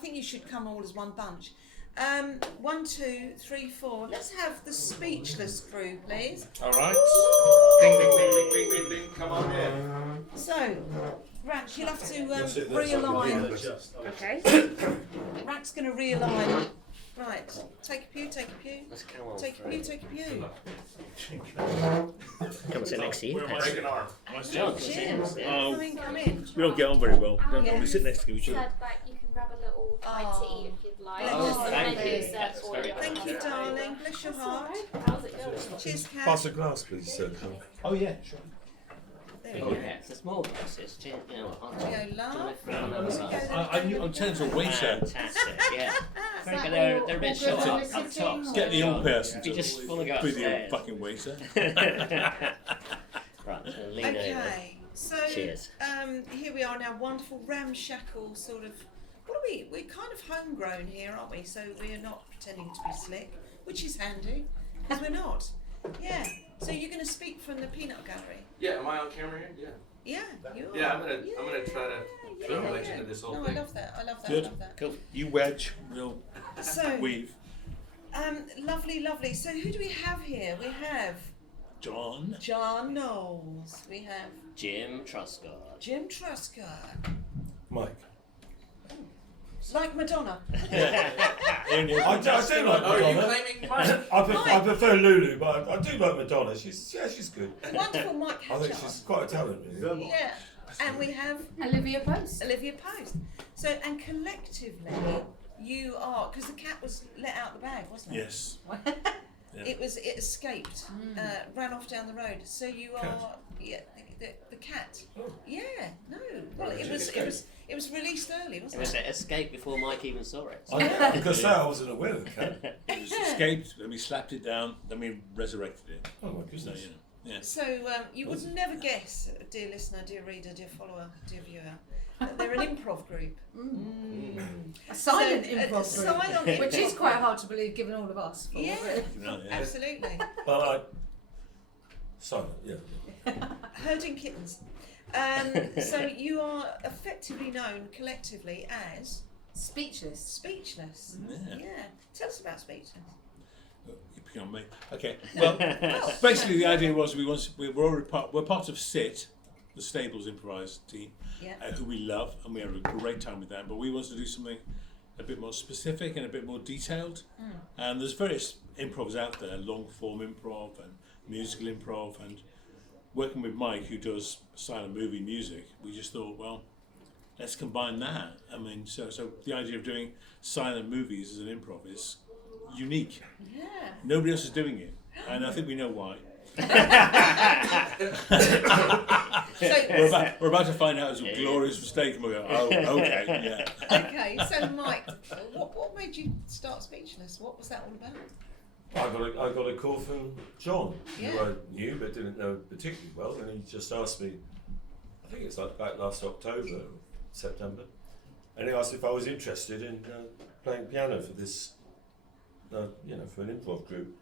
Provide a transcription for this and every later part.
think you should come all as one bunch. 1, 2, 3, 4. Let's have the speechless crew, please. All right. Ding, ding, ding, ding, ding, ding, ding. Come on in. So, Rax, you'll have to realign. Okay. Rax's going to realign. Right, take a pew, take a pew. Let's come on. Take a pew, take a pew. Come and sit next to you. Break an arm. John, Cheers. Oh, Come in, come in. We don't get on very well. We don't Yeah. normally sit next to each other. Said that you can grab a little bite to eat if you'd like. Oh, Just thank make you. a dessert for you. Thank you, darling. Bless your That's heart. alright. How's it going? Cheers, Kat. Pass a glass, please, sir. Oh yeah, sure. There we go. yeah, it's the small glasses. You know, There we go, love. I'm turning to a waiter. Fantastic, yeah. But they're a bit short up top. So Get the old person if you just want to go be the old upstairs. fucking waiter. Right, so lean over. Okay, so Cheers. Here we are now, wonderful ramshackle sort of. What are we? We're kind of homegrown here, aren't we? So we're not pretending to be slick, which is handy because we're not. Yeah. So you're going to speak from the peanut gallery. Yeah, am I on camera here? Yeah. Yeah, you are. Yeah, I'm gonna try to relate into this whole No, thing. I love that. I love that. Good. I love that. Cool. You wedge, we'll So, weave. lovely, lovely. So who do we have here? We have John. John Knowles. We have Jim Truscott. Jim Truscott. Mike. Like Madonna. I do like Oh, are you Madonna. claiming mine? I prefer Lulu, but I do like Madonna. She's good. Wonderful Mike I think Hatchard. she's quite a talent, really. Yeah. And we have Olivia Post. Olivia Post. So, and collectively, you are, because the cat was let out the bag, wasn't it? Yes. Yeah. It escaped, ran off down the road. So you are, yeah, the cat. Yeah, no. Well, it was released early, It wasn't was it? an escape before Mike even saw it. I because I wasn't aware of the cat. It was escaped, then we slapped it down, then we resurrected it. Oh my So, goodness. you know. Yeah. So you would never guess, dear listener, dear reader, dear follower, dear viewer, that they're an improv group. A silent So, improv group, silent which improv is quite hard to believe given all of us. Yeah, No, yeah. absolutely. Well, silent, yeah. Herding kittens. So you are effectively known collectively as Speechless. Speechless. Yeah. Yeah. Tell us about Speechless. You pick on me. Okay. Well, basically the idea was we're part of SIT, the Stables improvised team, Yeah. who we love, and we had a great time with them. But we wanted to do something a bit more specific and a bit more detailed. And there's various improvs out there, long form improv and musical improv, and working with Mike, who does silent movie music, we just thought, well, let's combine that. I mean, so the idea of doing silent movies as an improv is unique. Yeah. Nobody else is doing it, and I think we know why. So, We're about to find out it's a glorious mistake, and we'll go, oh, okay, yeah. okay, so Mike, what made you start Speechless? What was that all about? I got a call from John, Yeah. who I knew but didn't know particularly well, and he just asked me, I think it's like back last October, September, and he asked if I was interested in playing piano for this, for an improv group.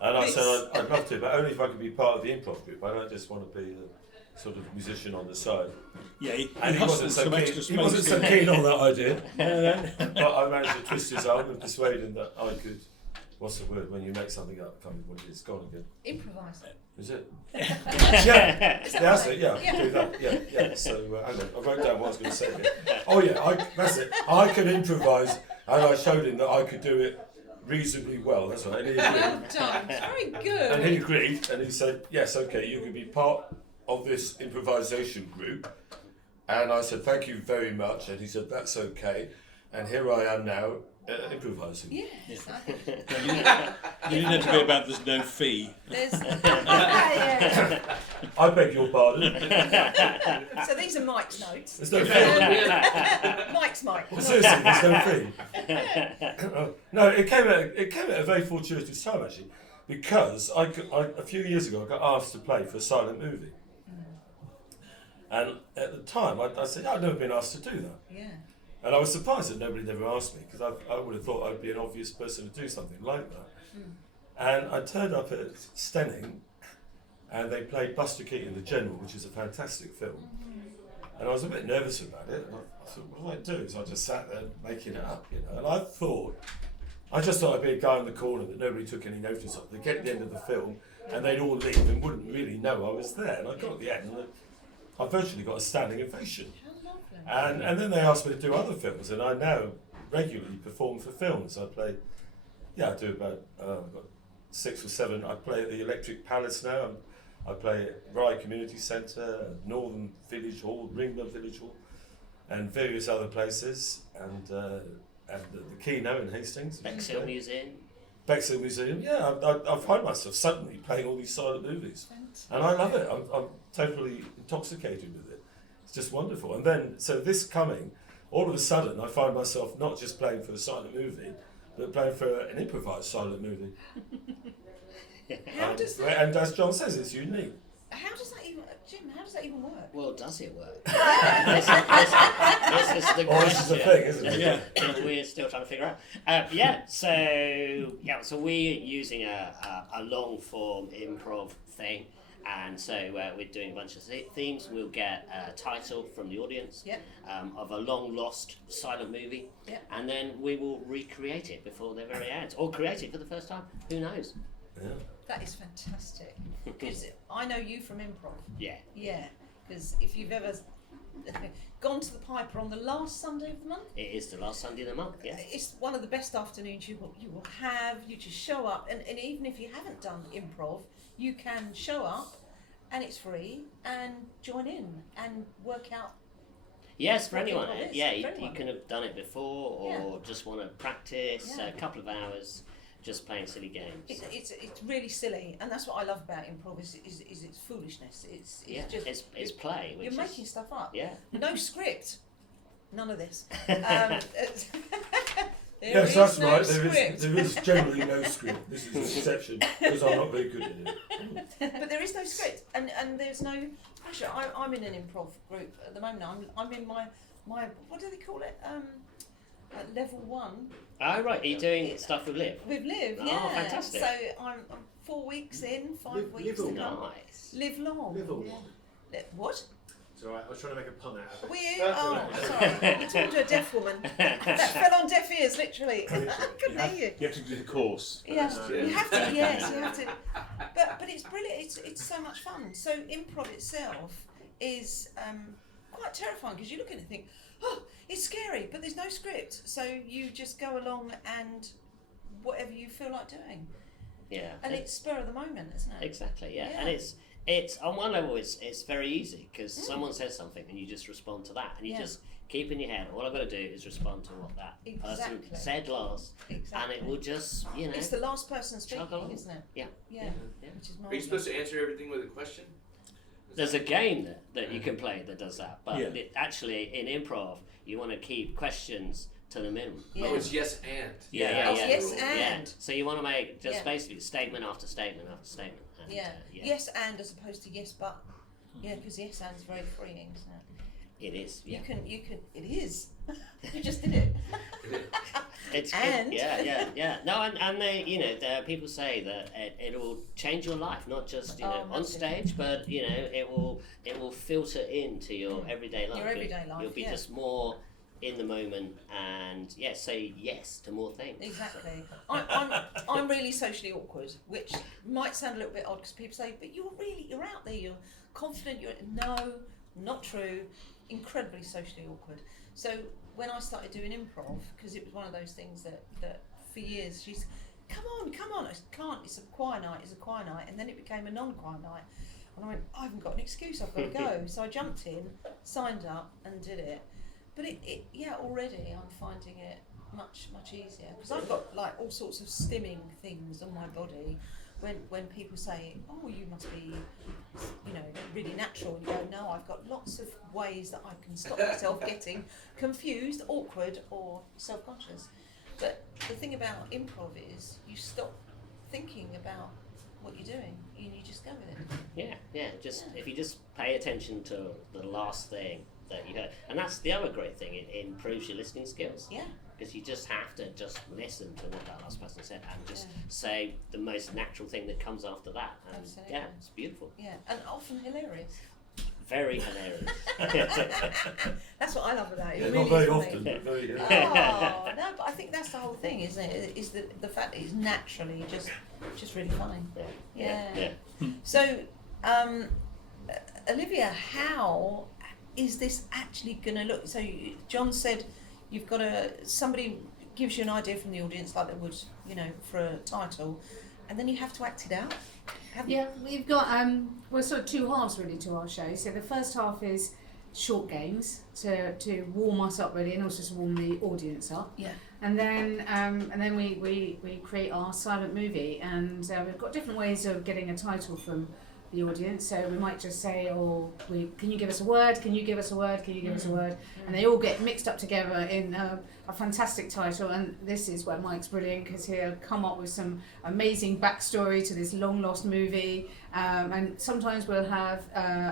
And I said I'd love to, but only if I could be part of the improv group. I don't just want to be a sort of musician on the side. Yeah, he Wasn't so keen on that idea. But I managed to twist his arm and persuade him that I could. What's the word when you make something up? Can't remember what it is. Gone again. Improvise. Is it? Yeah, Is that that's right? it. Yeah, Yeah. do that. Yeah. So hang on, I wrote down what I was going to say here. Oh yeah, that's it. I can improvise, and I showed him that I could do it reasonably well. That's right. And he agreed. Well done. Very good. And he agreed, and he said, "Yes, okay, you can be part of this improvisation group." And I said, "Thank you very much." And he said, "That's okay." And here I am now, improvising. Yes, I think You didn't have to be about there's no fee. there's. I beg your pardon. So these are Mike's notes. There's no fee. Mike's Mike. Seriously, there's no fee. No, it came at a very fortuitous time actually, because a few years ago I got asked to play for a silent movie, and at the time I said I've never been asked to do that, Yeah. and I was surprised that nobody had ever asked me, because I would have thought I'd be an obvious person to do something like that. And I turned up at Stenning, and they played Buster Keaton the General, which is a fantastic film. And I was a bit nervous about it. And I thought, what do I do? So I just sat there making it up, you know. And I just thought I'd be a guy in the corner that nobody took any notice of. They'd get to the end of the film and they'd all leave and wouldn't really know I was there. And I got at the end and I virtually got a standing ovation. How lovely. And then they asked me to do other films, and I now regularly perform for films. I do about, I've got 6 or 7. I play at the Electric Palace now. I play at Rye Community Centre, Northern Village Hall, Ringmer Village Hall, and various other places, and the Kino in Hastings. Bexhill Museum. Bexhill Museum, yeah. I find myself suddenly playing all these silent movies, and I love it. I'm totally intoxicated with it. It's just wonderful. And then, so this coming, all of a sudden, I find myself not just playing for a silent movie, but playing for an improvised silent movie. How does that? And as John says, it's unique. How does that even, Jim? How does that even work? Well, does it work? this is the Oh, this is the question thing, isn't it? Yeah. that we're still trying to figure out. So we're using a long form improv thing, and so we're doing a bunch of themes. We'll get a title from the audience Yep. of a long lost silent movie, Yep. and then we will recreate it before their very eyes, or create it for the first time. Who knows? Yeah. That is fantastic. Because I know you from improv. Yeah. Yeah. Because if you've ever gone to the Piper on the last Sunday of the month, It is the last Sunday of the month. Yeah. it's one of the best afternoons you will have. You just show up, and even if you haven't done improv, you can show up, and it's free, and join in and work out. Yes, for What anyone. improv is, Yeah, for you anyone. can have done it before, or just want to practice Yeah. a couple of hours, just playing silly games. It's really silly, and that's what I love about improv is its foolishness. It's Yeah, just it's play. Which you're is, making stuff up. Yeah. No script. None of this. There Yes, is that's no right. script. There is generally no script. This is an exception because I'm not very good at it. But there is no script, and there's no pressure. I'm in an improv group at the moment. I'm in my what do they call it? Level 1 Oh, right. Are you doing stuff with Liv? with Liv. Oh, Yeah. fantastic. So I'm 4 weeks in, 5 weeks to go. Nice. Live long. Live long. What? It's alright, I was trying to make a pun out of it. Were you? Oh, sorry. You're talking to a deaf woman. That fell on deaf ears, literally. I couldn't hear you. You have to do the course. Yeah, you have to. Yes, you have to. But it's brilliant. It's so much fun. So improv itself is quite terrifying because you look at it and think, oh, it's scary, but there's no script. So you just go along and whatever you feel like doing. Yeah. And it's spur of the moment, isn't it? Exactly. Yeah. Yeah. And it's on one level it's very easy because someone says something and you just respond to that and you Yeah. just keep in your head. All I've got to do is respond to what that person Exactly. said last, Exactly. and it will just It's the last person Chug speaking, along. isn't it? Yeah. Yeah. Yeah. Which is Are you marvellous. supposed to answer everything with a question? There's a game that you can play that does that, but Yeah. actually in improv you want to keep questions to the minimum. Yeah. Oh, it's yes and. Yeah. Yes, Yeah. and. So you want to make just Yeah. basically statement after statement after statement. And, Yeah. yeah. Yes, and as opposed to yes, but. Yeah, because yes, and is very freeing, isn't it? It is. Yeah. You can. It is. You just did it. It's And- yeah. No, and they, people say that it will change your life, not just on massive. stage, but it will filter into your everyday life. Your everyday life, You'll be yeah. just more in the moment, and say yes to more things. Exactly. I'm really socially awkward, which might sound a little bit odd because people say, but you're out there, you're confident. No, not true. Incredibly socially awkward. So when I started doing improv, because it was one of those things that for years she's, come on, I can't. It's a choir night, and then it became a non-choir night, and I went, I haven't got an excuse, I've got to go. So I jumped in, signed up, and did it. But already I'm finding it much easier because I've got like all sorts of stimming things on my body. When people say, oh, you must be, really natural, and you go, no, I've got lots of ways that I can stop myself getting confused, awkward, or self-conscious. But the thing about improv is you stop thinking about what you're doing and you just go with it. Yeah. If you just pay attention to the last thing that you heard, and that's the other great thing. It improves your listening skills. Yeah. Because you just have to just listen to what that last person said and just Yeah. say the most natural thing that comes after that. And Absolutely. yeah, it's beautiful. Yeah, and often hilarious. Very hilarious. That's what I love about it. Yeah, It not really very is funny. often, but very. Oh no, but I think that's the whole thing, isn't it? Is the fact that it's naturally just really funny. Yeah. So, Olivia, how is this actually going to look? So, John said you've got somebody gives you an idea from the audience, like they would, for a title, and then you have to act it out. Yeah, we've got we're sort of two halves really to our show. So the first half is short games to warm us up really, and also to warm the audience up. Yeah. And then we create our silent movie, and we've got different ways of getting a title from the audience. So we might just say, can you give us a word? Can you give us a word? Can you give us a word? And they all get mixed up together in a fantastic title. And this is where Mike's brilliant, because he'll come up with some amazing backstory to this long lost movie. And sometimes we'll have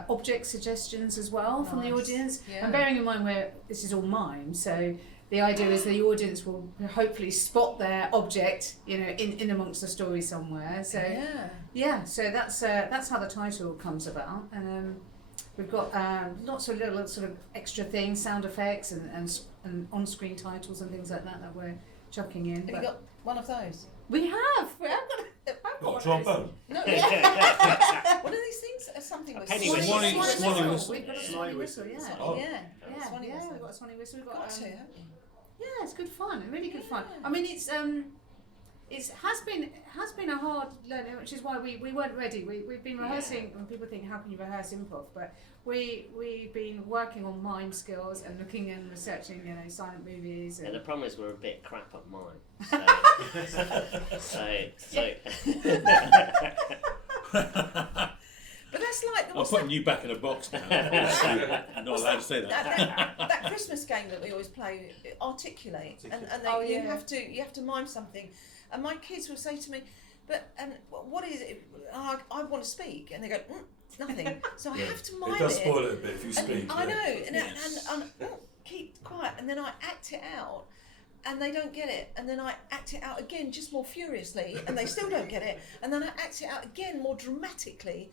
object suggestions as well from the audience. Yeah. And bearing in mind this is all mime, so the idea is the audience will hopefully spot their object, in amongst the story somewhere. So so that's how the title comes about. And we've got lots of little sort of extra things, sound effects and on-screen titles and things like that we're chucking in. Have you got one of those? We have got Got a trombone. No. Yeah. What are these things? Something with penny Swanee whistle. Swanee whistle. We've got a Yeah. Swanee whistle, yeah. Oh. Yeah. Yeah, Swanee whistle. we've got a Swanee whistle. We've got Got to, haven't you? yeah, it's good fun, really good fun. I mean, it has been a hard learning, which is why we weren't ready. We've been rehearsing, and people think, how can you rehearse improv? But we've been working on mime skills and looking and researching, silent movies. And And the problem is we're a bit crap at mine. But that's like I'm what's putting you back in a box now. I'm not allowed to say that. that Christmas game that we always play, articulate, and you have to mime something. And my kids will say to me, "But what is it? I want to speak," and they go, "Nothing." So I have to mime It does spoil it a bit if you And speak. I know, Yes. and keep quiet, and then I act it out. And they don't get it, and then I act it out again, just more furiously, and they still don't get it, and then I act it out again more dramatically,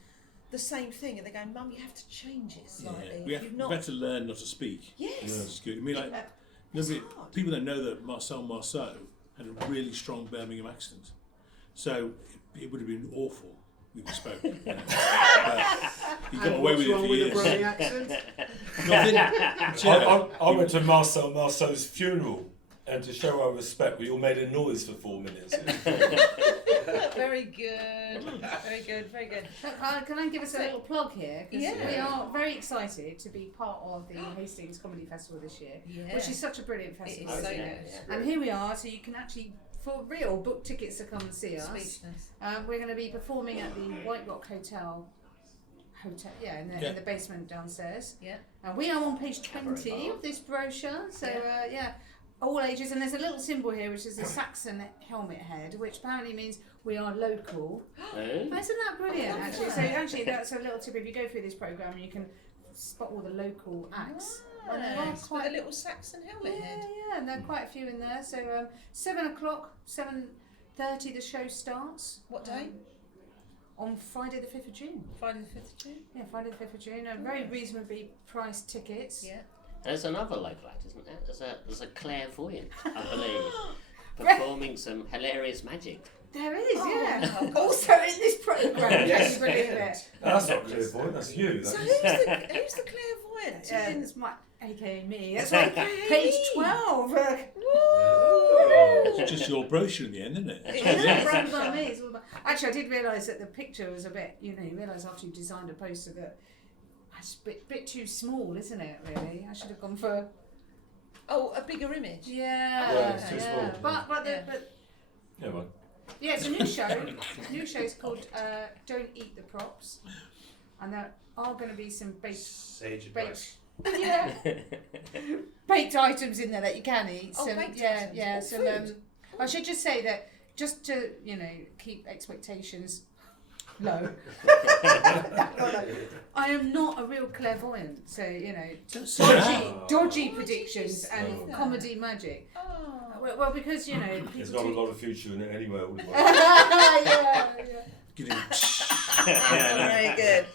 the same thing, and they go, "Mum, you have to change it slightly." We If you've not, better learn not to speak. yes, That's good. I mean, like, it's nobody, hard. people don't know that Marcel Marceau had a really strong Birmingham accent. So it would have been awful if he spoke. He got away with it for years. accent? I went to Marceau's funeral, and to show our respect, we all made a noise for 4 minutes. Very good, very good, very good. can I give us a little plug here? 'Cause Yeah. we are very excited to be part of the Hastings Comedy Festival this year, Yeah. which is such a brilliant It is festival. so isn't it? good. And here we are, so you can actually, for real, book tickets to come and see us. Speechless. We're going to be performing at the White Rock Hotel, in the basement downstairs. Yeah. And we are on page 20 of this brochure, so all ages. And there's a little symbol here, which is a Saxon helmet head, which apparently means we are local. Isn't that brilliant, actually? So actually, that's a little tip. If you go through this programme, you can spot all the local acts. And there are Nice. With a little Saxon helmet head. yeah, and there are quite a few in there. So 7 o'clock, 7:30, the show starts. What day? On Friday the 5th of June. Friday the 5th of June. Yeah, Friday the 5th of June. Very reasonably priced tickets. Yeah. There's another local act, isn't there? There's a clairvoyant, I believe, performing some hilarious magic. There is, yeah. Oh. Also in this programme, Yes. can you believe it? That's not clairvoyant, that's you. So That's who's the clairvoyant? Yeah, In- it's my, aka me. That's right, page 12. It's just your brochure in the end, isn't it? It's all about me. It's all about... Actually, I did realise that the picture was a bit, you realise after you designed a poster that it's a bit too small, isn't it, really? I should have gone for... Oh, a bigger image. Yeah, it's too small. But yeah, well. yeah, it's a new show. The new show is called Don't Eat the Props. And there are going to be some Sage advice. baked items in there that you can eat. Oh, Some, baked yeah, items. yeah. What So food? I should just say that just to keep expectations low. I am not a real clairvoyant, so Don't say that. dodgy predictions and say comedy magic. Oh. Well, because There's people not a do- lot of future in it anyway. yeah. Getting Very good.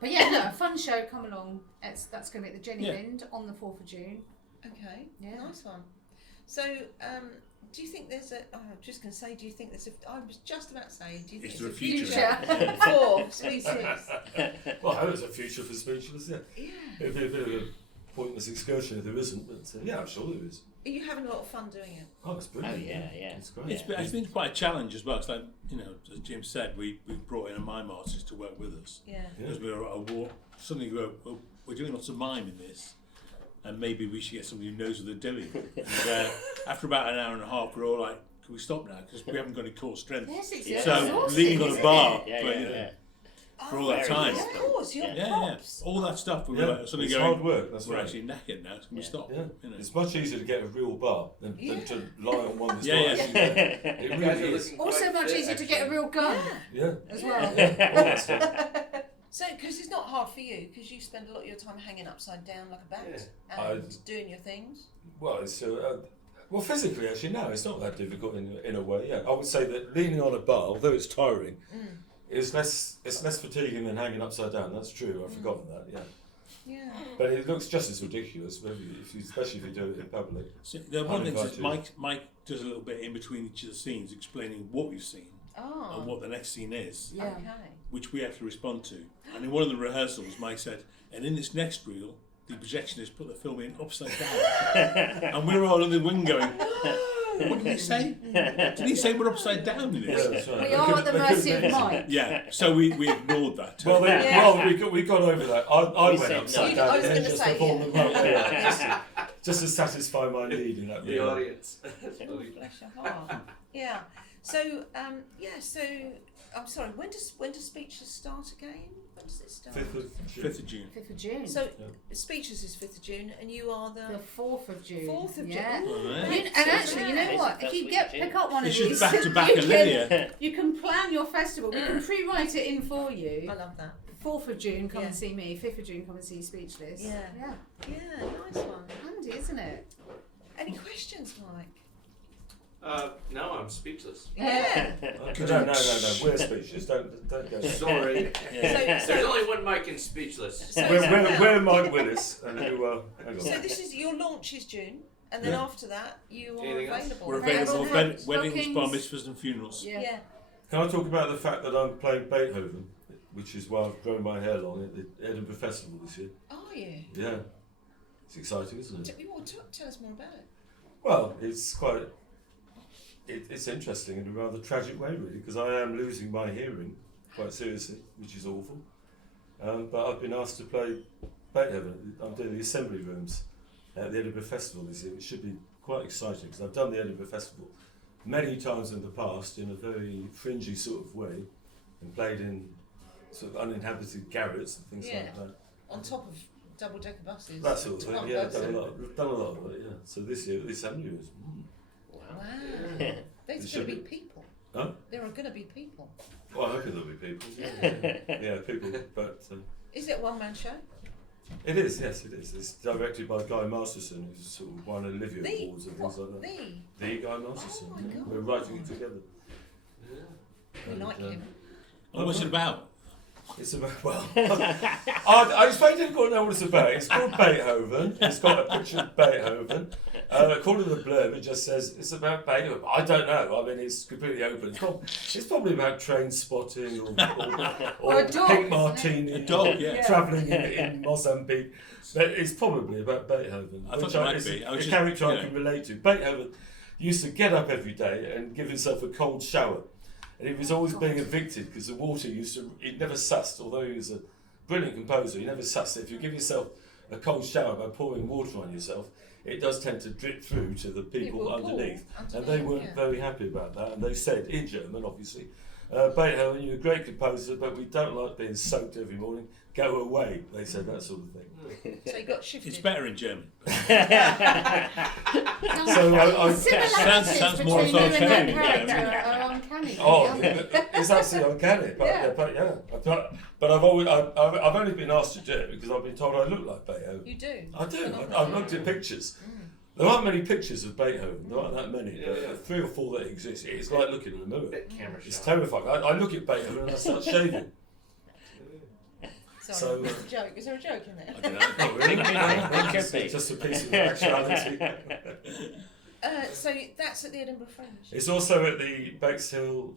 But yeah, no, a fun show. Come along. That's going to be at the Jenny Yeah. Lind on the 4th of June. Okay, Yeah. nice one. So, do you think there's a? Oh, I'm just going to say, do you think there's a? I was just about to say, do you think Is there's there a a future? for speechless? Well, I hope there's a future for speechless. Yeah, Yeah. it'd be a bit of a pointless excursion if there isn't, but yeah, I'm sure there is. Are you having a lot of fun doing it? Oh, it's brilliant. Oh, yeah. It's great. It's been quite a challenge as well. It's like, you know, as Jim said, we've brought in a mime artist to work with us. Yeah. Because suddenly we're doing lots of mime in this, and maybe we should get somebody who knows what they're doing. And after about an hour and a half, we're all like, can we stop now? Because we haven't got any core strength. Yes, it's Yeah. So exhausting, leaning on a isn't bar, it? Yeah, for, yeah, you know, yeah. for all that time. Of course, your Yeah, props. all that stuff. We Yeah, were suddenly it's going, hard work. That's we're right. actually knackered now. Can we Yeah. stop? Yeah, You know. it's much easier to get a real bar than Yeah. to lie on one that's Yeah, not yeah. actually there. It You guys really are is. looking Also quite much fit, easier to get a actually. real gun Yeah. as Yeah. well. All that stuff. So, because it's not hard for you, because you spend a lot of your time hanging upside down like a bat Yeah. and doing your things. Well, it's well, physically actually no, it's not that difficult in a way. Yeah, I would say that leaning on a bar, although it's tiring, is less fatiguing than hanging upside down. That's true. I've forgotten that. Yeah, Yeah. but it looks just as ridiculous, especially if you do it in public. So the one thing is Uninvited. Mike does a little bit in between each of the scenes, explaining what we've seen Oh. and what the next scene is, Yeah. Okay. which we have to respond to. And in one of the rehearsals, Mike said, and in this next reel, the projectionist put the film in upside down. And we were all in the wing going, what did he say? Did he say we're upside down in Yeah, this? that's right. We They are couldn't- at the they couldn't mercy of make it. Mike. Yeah, so we ignored that. Well, Yeah. we got over that. I We went said upside no. down I was and then gonna just say, performed yeah. the role. Yeah, just to satisfy my need in that The reel. audience. Oh, bless your heart. Yeah. So, so I'm sorry. When does Speechless start again? When does it start? 5th of June. 5th of June. 5th of June. So, Yeah. Speechless is 5th of June, and you are the the 4th of June. 4th of June. Yeah. Ooh, Alright. You- and actually, you know Amazing. what? If First you week get of June. pick up one of It's just these, back to back you Olivia. you can plan your festival. We can pre-write it in for you. I love that. 4th of June, come Yeah. and see me. 5th of June, come and see Speechless. Yeah. Yeah. Yeah, nice one. Handy, isn't it? Any questions, Mike? No, I'm speechless. Yeah. No, we're speechless. Don't go. Sorry. Yeah. So, There's only one Mike in speechless. So- We're Mike Willis and who hang on. so this is your launch is June, and then Yeah. after that you are Anything else? available. We're Available available for for weddings, bar bookings. mitzvahs and funerals. Yeah. Can I talk about the fact that I'm playing Beethoven, which is why I've grown my hair long at the Edinburgh Festival this year? Are you? Yeah, it's exciting, isn't it? Tell us more about it. Well, it's quite. It's interesting in a rather tragic way, really, because I am losing my hearing quite seriously, which is awful. But I've been asked to play Beethoven. I'm doing the assembly rooms at the Edinburgh Festival this year, which should be quite exciting because I've done the Edinburgh Festival many times in the past in a very fringy sort of way and played in sort of uninhabited garrets and things Yeah. like that. On top of double-decker buses. That sort of to thing. one Yeah, I've person. done a lot of it. Yeah. So this year, the assembly rooms. Wow. Yeah. There's It going should to be be. people. Huh? There are going to be people. Well, I hope there'll be people. Yeah, people. But Is it a one-man show? it is. Yes, it is. It's directed by Guy Masterson, who's sort of won Olivia The Awards and what? things like that. The The Guy Masterson. Oh my yeah. God. We're writing it together. we And, like him. What's it about? It's about, well, it's very difficult to know what it's about. It's called Beethoven. It's got a picture of Beethoven. According to the blurb, it just says it's about Beethoven. I don't know. I mean, it's completely open. It's probably about train spotting or Or a dog, pink isn't martini, A dog, yeah. travelling in Mozambique. But it's probably about Beethoven. I thought which it might is be. I was a just, character you I know. can relate to. Beethoven used to get up every day and give himself a cold shower. And he was always being evicted because the water he'd never sussed, although he was a brilliant composer, he never sussed it. If you give yourself a cold shower by pouring water on yourself, it does tend to drip through to the people underneath. And they weren't very happy about that. And they said, in German obviously, Beethoven, you're a great composer, but we don't like being soaked every morning. Go away, they said that sort of thing. So you got shifted. It's better in German. So I Similarities sounds between more you and that authoritarian, character yeah. are uncanny. Oh, it's absolutely uncanny. But Yeah. but I've only been asked to do it because I've been told I look like Beethoven. You do. I do. I've looked at pictures. There aren't many pictures of Beethoven. There aren't that many. Yeah, yeah. But 3 or 4 that exist. It's like looking in a mirror. Bit camera It's shot. terrifying. I look at Beethoven and I start shaving. Sorry, So, it's a joke. Is there a joke in there? I don't know. Not really. It could It's be. just a piece of actuality. So that's at the Edinburgh Fringe. It's also at the Bexhill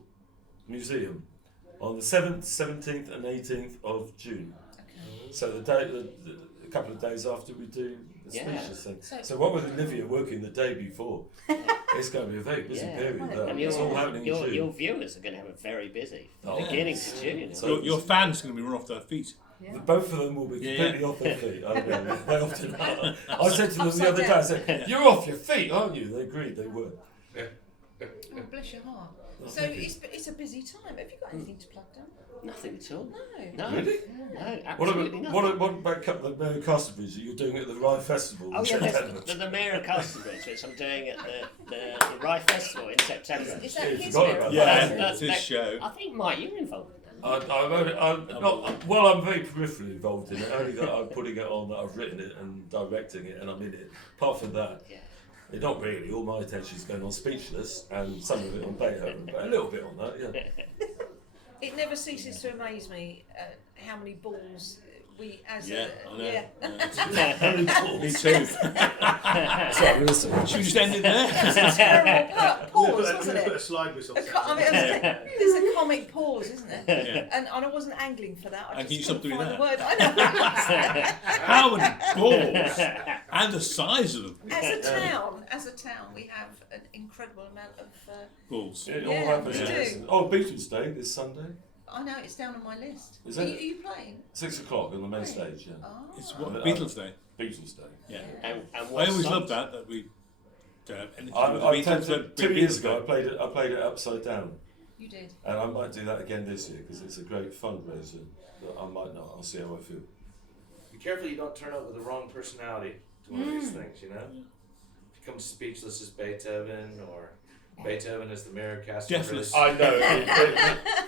Museum on the 7th, 17th, and 18th of June. Okay. So a couple of days after we do the Yeah. speeches thing. So- So what with Olivia working the day before, it's going to be a very busy Yeah. period. Well, Though. And It's all happening in June. your viewers are going to have a very busy Oh, beginning yes. to June. So- Your fans are going to be run off their feet. Yeah. Both of them will be Yeah. completely off their feet. I know. They often are. I said to them the Upside other day, I down. said, "You're off your feet, aren't you?" They agreed they were. Oh, bless your heart. Oh, So thank you. it's a busy time. Have you got anything to plug down? Nothing at all. No. No. Really? No, What absolutely about, nothing. what about the Mary Castlebridge that you're doing at the Rye Festival Oh in yeah, September? the Mayor of Castlebridge, which I'm doing at the Rye Festival in September. Is Yeah, that you his forgot mirror? about Yeah, that. it's his show. I think, Mike, you're involved in that. I'm very peripherally involved in it. Only that I'm putting it on, that I've written it and directing it, and I'm in it. Apart from that, Yeah. not really. All my attention is going on Speechless and some of it on Beethoven, but a little bit on that. Yeah. It never ceases to amaze me how many balls we as Yeah, a I know. yeah. How many balls? Me too. Sorry, listen. Should we just end it there? It's a terrible pause, wasn't Put a it? slide whistle. A I mean, there's a comic pause, isn't there? Yeah. And I wasn't angling for that. I And just can you stop couldn't doing find that? the word. I know. How many balls? And the size of them. As a town, we have an incredible amount of. Balls. It all Yeah, happens. we yes. do. Oh, Beatles Day this Sunday, I know it's down on my list. Is Are it? you playing? 6 o'clock on the main Right. stage. Yeah, Oh. It's what Uh, Beatles Day. Beatles Day. Yeah. And I what always songs? loved that we don't have anything I, with the I Beatles. attempted, but 2 Beatles years ago. Day. I played it upside down, You did. and I might do that again this year because it's a great fundraiser. But I might not. I'll see how I feel. Be careful you don't turn up with the wrong personality to one of these things, you know? If you come speechless as Beethoven or Beethoven as the Mayor of Castlebridge. Deathless. I know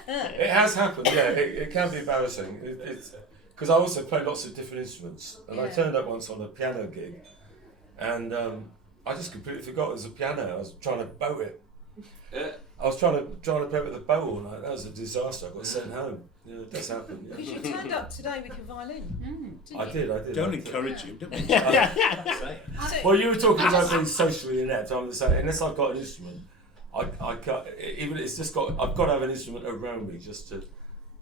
it has happened. Yeah, it can be embarrassing. It's because I also play lots of different instruments, and I Yeah. turned up once on a piano gig, and I just completely forgot it was a piano. I was trying to bow it. I was trying to bow it with a bow all night. That was a disaster. I got sent home. Yeah, it does happen. Because Yeah. you turned up today with your violin. Didn't I you? did. Don't I did. encourage him. Don't So, Well, you were talking about being socially inept. I'm saying, unless I've got an instrument, I can't. Even it's just got. I've got to have an instrument around me just to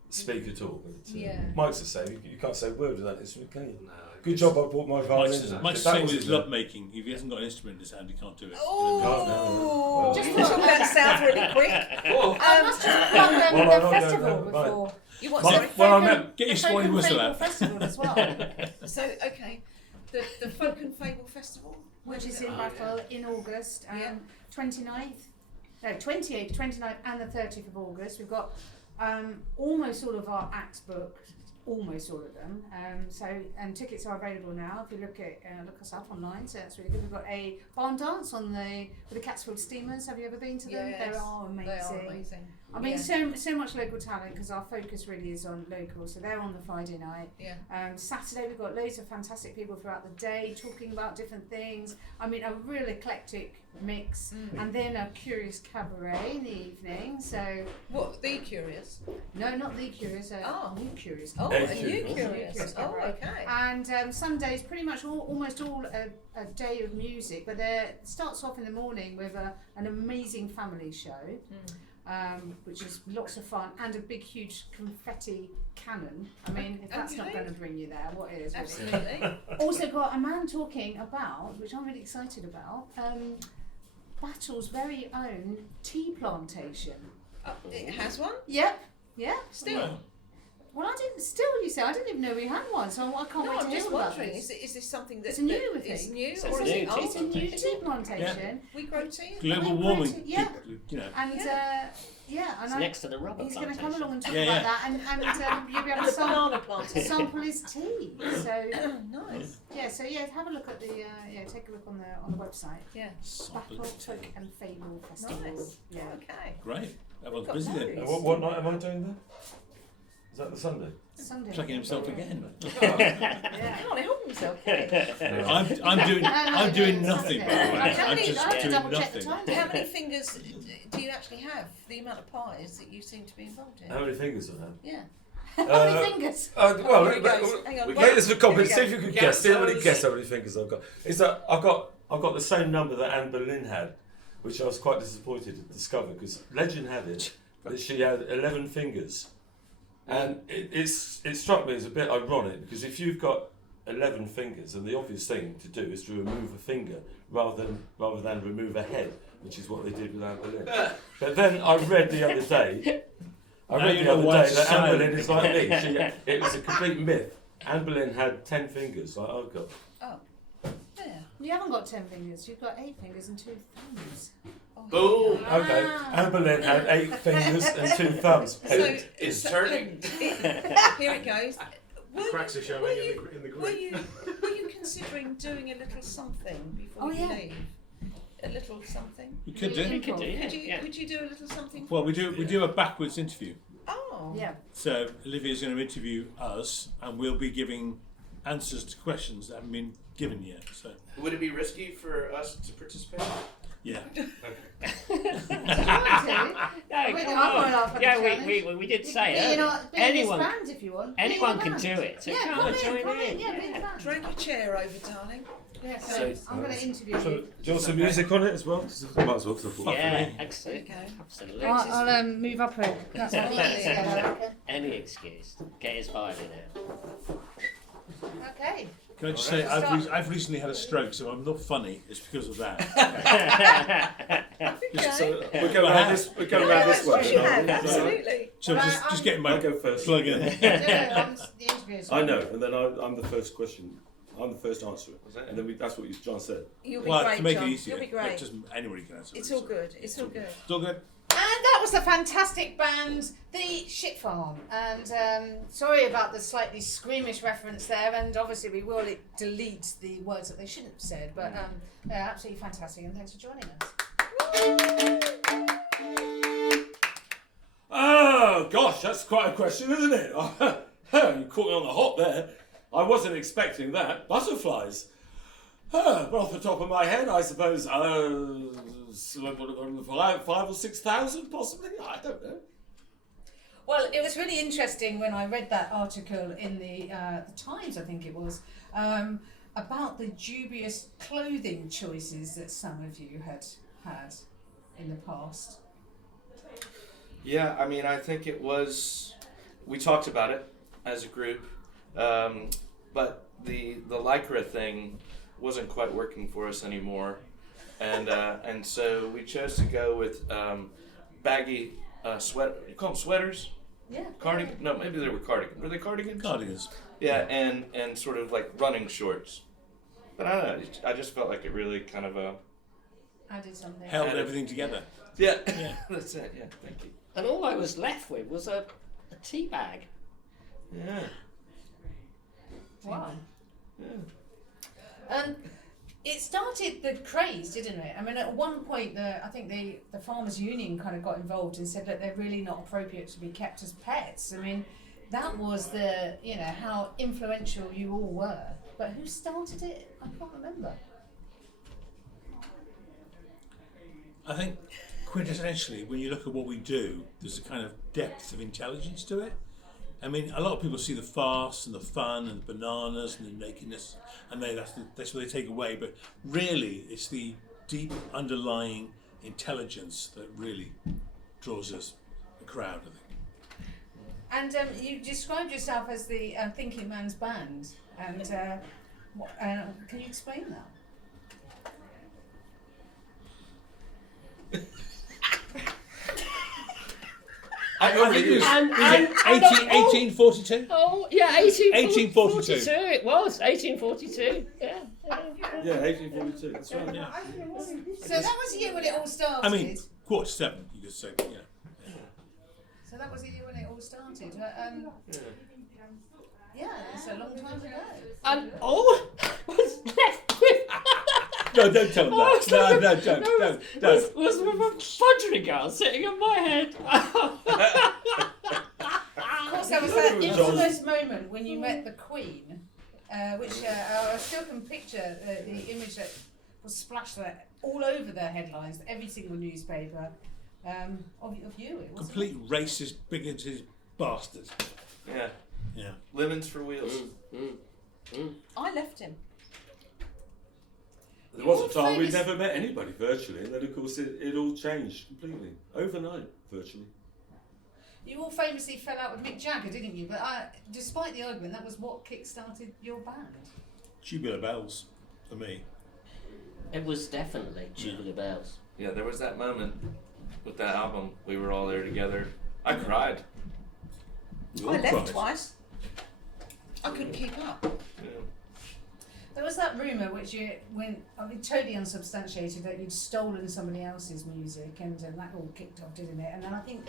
speak at all. But, Yeah. Mike's the same. You can't say a word with that instrument, can you? No, Good job I brought my violin. Mike's the same with his love making. If he hasn't got an instrument in his hand, he can't do it. oh, no. just talk that sounds really quick. I must just plug Well, the I don't festival know, right. before. You want Well, sorry? well, I Folk meant and- get your the swally Folk and whistle Fable out. Festival as well, So okay, the Folk and Fable Festival, which is in Battle in August, Yeah. 29th, no 28th, 29th and the 30th of August. We've got almost all of our acts booked, almost all of them. And tickets are available now. If you look us up online, so that's really good. We've got a barn dance with the Catsfield Steamers. Have you ever been to them? Yes, They are amazing. They are amazing. I mean, Yeah. so much local talent because our focus really is on local. So they're on the Friday night. Yeah. Saturday we've got loads of fantastic people throughout the day talking about different things. I mean, a real eclectic mix, and then a curious cabaret in the evening. So What, the Curious? no, not the curious, Oh. new curious. Oh, Hey, a new Curious. Curious. Oh, okay. And Sundays pretty much almost all a day of music, but it starts off in the morning with an amazing family show. Which is lots of fun and a big huge confetti cannon. I mean, if that's not Okay. going to bring you there, what is? Really? Absolutely. Also got a man talking about, which I'm really excited about, Battle's very own tea plantation. It has one? Yep. Yeah. Still? Well, I didn't. Still, you say I didn't even know we had one, so I can't No, wait to I'm hear just about wondering, this. is this something that It's a new that thing. is new, It's or a is it new old? tea It's a new tea plantation, We grow tea? Global And warming. yeah. You know. and Yeah. It's next to the rubber he's going to plantation. come along and talk Yeah, about yeah. that, and you'll be able And to the banana plantation. sample his tea. So Nice. have a look at the take a look on the website. Yeah. Battle Folk and Fable Festival. Nice. Yeah. Okay. Great. Everyone's Got busy then. loads. What night am I doing then? Is that the Sunday? Sunday. Plugging himself again. Yeah. Can't help himself, can I'm doing nothing, by the way. I I'm need- just I have to doing double check the nothing. time. How many fingers do you actually have? The amount of pies that you seem to be involved in? How many fingers I have? Yeah. How many fingers? Well, Here it goes. Hang on. we get this for Here we competition. go. See if you can Get guess. See how many those. guess how many fingers I've got. Is that I've got the same number that Anne Boleyn had, which I was quite disappointed to discover because legend had it that she had 11 fingers, and it struck me as a bit ironic because if you've got 11 fingers, and the obvious thing to do is to remove a finger rather than remove a head, which is what they did with Anne Boleyn. But then I read the other day. That Anne Boleyn is like me. It was a complete myth. Anne Boleyn had 10 fingers, like I've got. Yeah. You haven't got 10 fingers. You've got 8 fingers and 2 thumbs. Boom. Okay, Anne Boleyn had 8 fingers and 2 thumbs. It's turning. Here it goes. Cracks are showing in the Were group. you considering doing a little something before Oh, you yeah. leave? A little something? We could We do. could do, yeah. yeah. Would you do a little something? Well, we do a backwards interview. Oh. Yeah. So Olivia's going to interview us, and we'll be giving answers to questions that haven't been given yet. So Would it be risky for us to participate? yeah. Yeah, Wait, come no, I'm on. going off on Yeah, the we did say Be in, it. our, be in this Anyone, band if you want. Be in anyone our can band. do it. So Yeah, come come on, in, join come in. in. Yeah, be in the band. Drag your chair over, darling. Yeah, so I'm going to interview So, you. do you want some music on it as well? Might as well. 'Cause I thought- Yeah, There excellent. you go. Absolutely. I'll move up a. That's what I Any excuse. Get his violin out. Okay. Can I just say I've recently had a stroke, so I'm not funny. It's because of that. So we're going around this. We're going around this way. Yes, you have, now. absolutely. So Well, just getting my I go first. plug in. No, I'm the interviewer. I know, and then I'm the first question. I'm the first answer, and then that's what John said. You'll be Well, great, to make John. it easier, You'll be great. just anybody can answer. It's it, all so. good. It's all good. It's all good. And that was the fantastic band, The Shit Farm. And sorry about the slightly squeamish reference there. And obviously, we will delete the words that they shouldn't have said. But they're absolutely fantastic. And thanks for joining us. Oh gosh, that's quite a question, isn't it? You caught me on the hop there. I wasn't expecting that. Butterflies. But off the top of my head, I suppose 5 or 6,000, possibly. I don't know. Well, it was really interesting when I read that article in the Times, I think it was, about the dubious clothing choices that some of you had in the past. Yeah, I mean, I think it was. We talked about it as a group, but the lycra thing wasn't quite working for us anymore, and so we chose to go with baggy sweater. You call them sweaters? Yeah. Cardigan? No, maybe they were cardigans. Were they cardigans? Cardigans. Yeah, and sort of like running shorts. But I don't know. I just felt like it really kind of I did something. Held Added- everything together. yeah. Yeah. That's it. Yeah, thank you. And all I was left with was a tea bag. Yeah. Wow. Yeah. It started the craze, didn't it? I mean, at one point, I think the Farmers Union kind of got involved and said that they're really not appropriate to be kept as pets. I mean, that was how influential you all were. But who started it? I can't remember. I think quintessentially, when you look at what we do, there's a kind of depth of intelligence to it. I mean, a lot of people see the farce and the fun and the bananas and the nakedness, and that's what they take away. But really, it's the deep underlying intelligence that really draws us a crowd, I think. And you described yourself as the thinking man's band. And can you explain that? I think it was, And- was it and- 1842? Oh, yeah, 1842. It was 1842. Yeah. Yeah, 1842. That's right. Yeah. So that was the year when it all started. I mean, 7:15, you could say, yeah. So that was the year when it all started. Yeah, it's a long time ago. And all was left with No, don't tell them that. No, don't. was with a fudgerigar sitting on my head. Of course, there was that infamous moment when you met the Queen, which I still can picture the image that was splashed all over the headlines, every single newspaper of you. It was Complete racist, bigoted bastard. Yeah. Yeah. Lemons for wheels. I left him. There was a You're time we'd famous- never met anybody virtually, and then of course it all changed completely overnight, virtually. You all famously fell out with Mick Jagger, didn't you? But despite the argument, that was what kick-started your band. Tubular Bells for me. It was definitely Tubular Bells. Yeah, there was that moment with that album. We were all there together. I cried. We all I left cried. twice. I couldn't keep up. Yeah. There was that rumour, which totally unsubstantiated, that you'd stolen somebody else's music, and that all kicked off, didn't it? And then I think,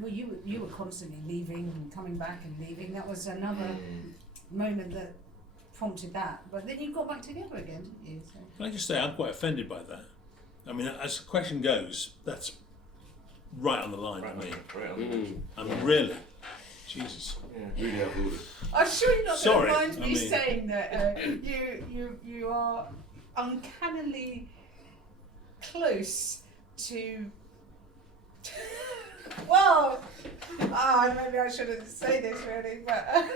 well, you were constantly leaving and coming back and leaving. That was another moment that prompted that. But then you got back together again, didn't you? So. Can I just say I'm quite offended by that? I mean, as the question goes, that's right on the line Right, for me. right on. I mean, really, Jesus. Yeah. Really out of order. I'm sure you're not Sorry, going to mind I me mean- saying that you are uncannily close to. Well, maybe I shouldn't say this really, but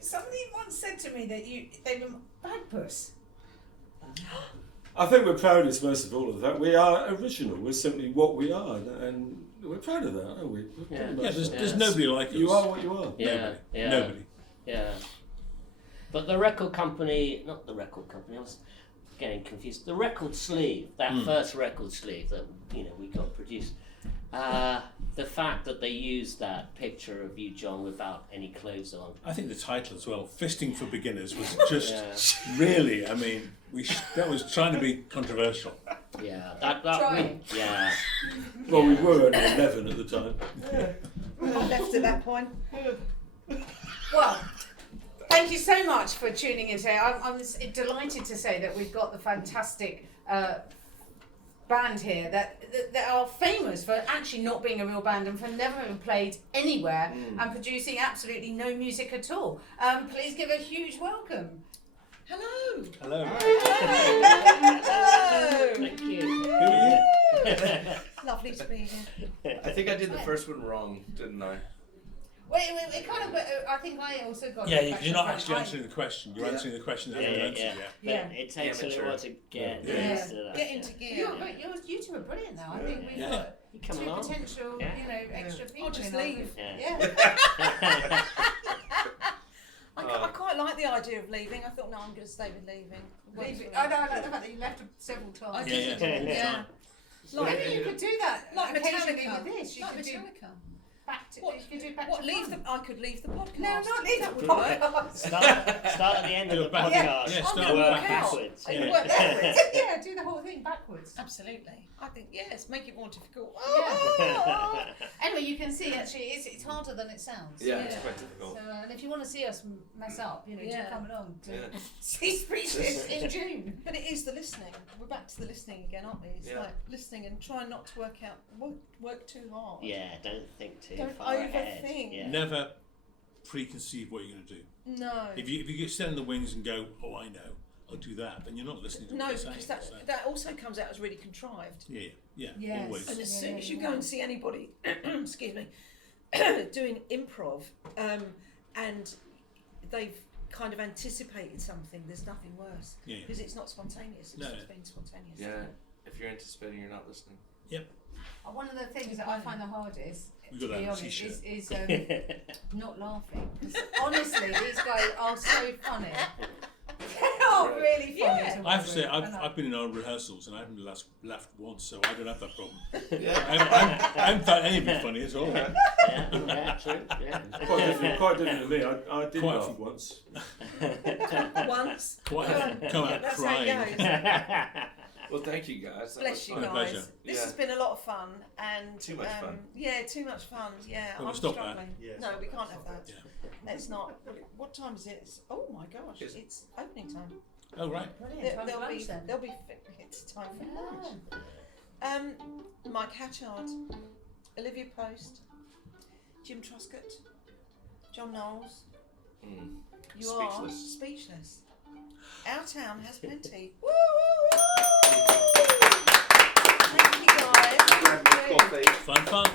somebody once said to me that they were bagpuss. I think we're proudest most of all of that. We are original. We're simply what we are, and we're proud of that, aren't we? We're Yeah. pretty Yeah, much- there's nobody like us. You are what you are. Yeah, Nobody. yeah. Nobody. Yeah. But the record company, not the record company, I was getting confused. The record sleeve, that first record sleeve that we got produced, the fact that they used that picture of you, John, without any clothes on. I think the title as well, Fisting for Beginners, was just Yeah. really, I mean, that was trying to be controversial. Yeah, that Trying. yeah. Well, we were only 11 at the time. I left at that point. Well, thank you so much for tuning in today. I'm delighted to say that we've got the fantastic band here that are famous for actually not being a real band and for never having played anywhere and producing absolutely no music at all. Please give a huge welcome. Hello. Hello. Hello. Thank you. Who are you? Lovely to be here. I think I did the first one wrong, didn't I? Well, it kind of. I think I also got. Yeah, the you're not impression actually that answering the question. You're answering the question that Yeah, hasn't yeah, answered yeah. yet. Yeah. But it takes a Amateur. little while to get Yeah. used to that. Get into gear. You two are brilliant now. I think we've Yeah. got You come two along. potential, Yeah. extra people. I'll just in our leave. group. Yeah. Yeah. I quite like the idea of leaving. I thought, no, I'm going to stay with leaving. I know. I like the fact that you left several I times. did. Yeah, yeah. Yeah. Maybe you could do that. Like occasionally Metallica. with this. You Like could do Metallica. back to. What- You could do back What? to Leave front. the? I could leave the podcast. No, not leave That the would work. podcast. Start at the end of the Do a back- podcast. yeah, I'm start going to work walk out. backwards. I can Yeah. work backwards. Yeah, do the whole thing backwards. Absolutely. I think yes. Make it more difficult. Anyway, you can see actually it's harder than it sounds. Yeah, it's Yeah. quite difficult. So, and if you want to see us mess up, do Yeah. come along to Yeah. see Speechless in June. But it is the listening. We're back to the listening again, aren't we? It's Yeah. like listening and trying not to work too hard. Yeah, don't think too Don't far ahead. overthink. Yeah. Never preconceive what you're going to do. No. If you get stand in the wings and go, oh, I know, I'll do that, then you're not listening to No, what they're saying. because So, that also comes out as really contrived. yeah, Yes. always. And as Yeah, soon yeah, as you you go have. and see anybody, excuse me, doing improv, and they've kind of anticipated something, there's nothing worse Yeah. because it's not spontaneous. It's No. just being spontaneous. Yeah, if you're anticipating, you're not listening. One of the things that I find the hardest, We to got that be on a honest, t-shirt. is not laughing. 'Cause honestly, these guys are so funny. They are really funny. Yeah. to I have work to say, with, and I've been in our rehearsals and I haven't laughed once, so I don't have that problem. Yeah. I haven't found any of it funny at all. Yeah, yeah, true. Yeah. Quite different to me. I did Quite laugh a- once. Once. Quite often come out That's crying. how it goes. Well, thank you guys. That Bless was you fun. My guys. pleasure. This Yeah. has been a lot of fun and Too much fun. Yeah, too much fun. Yeah, Well, we'll I'm stop that. struggling. Yeah, no, we can't have that. Yeah. Let's not. What time is it? Oh my gosh, Is it? it's opening time. Oh, right. Brilliant. Time for lunch then. There'll be. It's time for lunch. Mike Hatchard, Olivia Post, Jim Truscott, John Knowles. Mm. You are Speechless. speechless. Our town has plenty. Woo, woo, woo! Thank you guys. Grab my coffee. Fun.